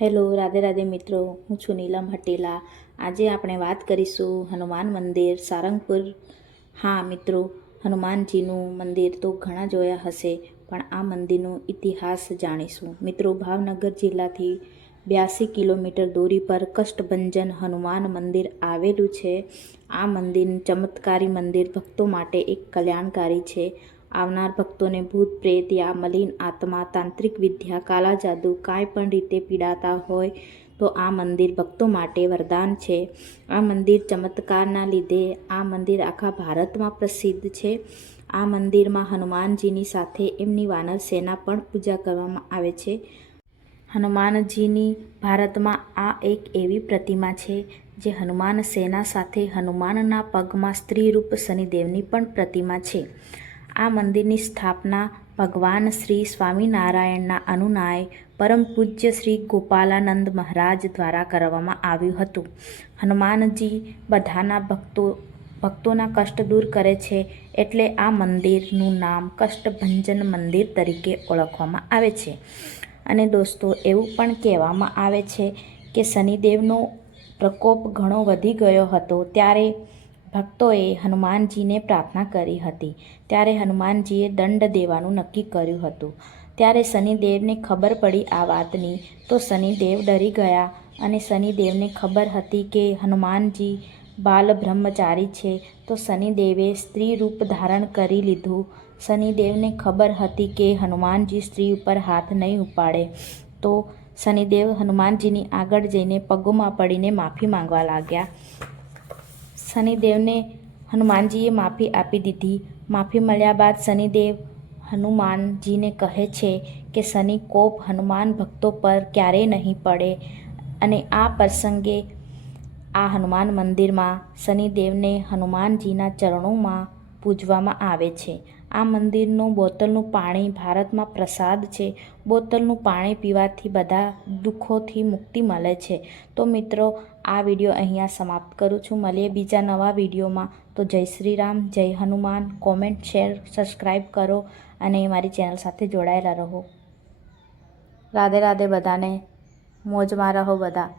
Hello, Radhe Radhe મિત્રો, હું છું નીલમ હટેલા। આજે આપણે વાત કરીશું હનુમાન મંદિર સારંગપુર। હા મિત્રો, હનુમાનજીનું મંદિર તો ઘણા જોયા હશે, પણ આ મંદિરનો ઇતિહાસ જાણીશું। મિત્રો, ભાવનગર જિલ્લાથી 82 કિલોમીટર દૂરી પર કષ્ટભંજન હનુમાન મંદિર આવેલું છે। આ મંદિર ચમત્કારી મંદિર ભક્તો માટે એક કલ્યાણકારી છે। આવનાર ભક્તોને ભૂત પ્રેત યા મલિન આત્મા, તાંત્રિક વિદ્યા, કાલા જાદુ કાંઈ પણ રીતે પીડાતા હોય તો આ મંદિર ભક્તો માટે વરદાન છે। આ મંદિર ચમત્કારના લીધે આ મંદિર આખા ભારતમાં પ્રસિદ્ધ છે। આ મંદિરમાં હનુમાનજીની સાથે એમની વાનર સેના પણ પૂજા કરવામાં આવે છે। હનુમાનજીની ભારતમાં આ એક એવી પ્રતિમા છે જે હનુમાન સેના સાથે હનુમાનના પગમાં સ્ત્રીરૂપ શનિદેવની પણ પ્રતિમા છે। આ મંદિરની સ્થાપના ભગવાન શ્રી સ્વામિનારાયણના અનુનાય પરમ પૂજ્ય શ્રી ગોપાલાનંદ મહારાજ દ્વારા કરવામાં આવ્યું હતું। હનુમાનજી બધાના ભક્તોના કષ્ટ દૂર કરે છે, એટલે આ મંદિરનું નામ કષ્ટભંજન મંદિર તરીકે ઓળખવામાં આવે છે। અને દોસ્તો, એવું પણ કહેવામાં આવે છે કે શનિદેવનો પ્રકોપ ઘણો વધી ગયો હતો, ત્યારે ભક્તોએ હનુમાનજીને પ્રાર્થના કરી હતી। ત્યારે હનુમાનજીએ દંડ દેવાનું નક્કી કર્યું હતું। ત્યારે શનિદેવને ખબર પડી આ વાતની, તો શનિદેવ ડરી ગયા। અને શનિદેવને ખબર હતી કે હનુમાનજી બાલ બ્રહ્મચારી છે, તો શનિદેવે સ્ત્રી રૂપ ધારણ કરી લીધું। શનિદેવને ખબર હતી કે હનુમાનજી સ્ત્રી ઉપર હાથ નહીં ઉપાડે, તો શનિદેવ હનુમાનજીની આગળ જઈને પગોમાં પડીને માફી માંગવા લાગ્યા। શનિદેવને હનુમાનજીએ માફી આપી દીધી। માફી મળ્યા બાદ શનિદેવ હનુમાનજીને કહે છે કે શનિ કોપ હનુમાન ભક્તો પર ક્યારેય નહીં પડે। અને આ પ્રસંગે આ હનુમાન મંદિરમાં શનિદેવને હનુમાનજીના ચરણોમાં પૂજવામાં આવે છે। આ મંદિરનું બોતલનું પાણી ભારતમાં પ્રસાદ છે। બોતલનું પાણી પીવાથી બધા દુઃખોથી મુક્તિ મળે છે। તો મિત્રો, આ વિડીયો અહીંયા સમાપ્ત કરું છું। મળીએ બીજા નવા વિડીયોમાં। તો જય શ્રી રામ, જય હનુમાન। કોમેન્ટ, શેર, સબસ્ક્રાઈબ કરો અને મારી ચેનલ સાથે જોડાયેલા રહો। રાધે રાધે બધાને, મોજમાં રહો બધા।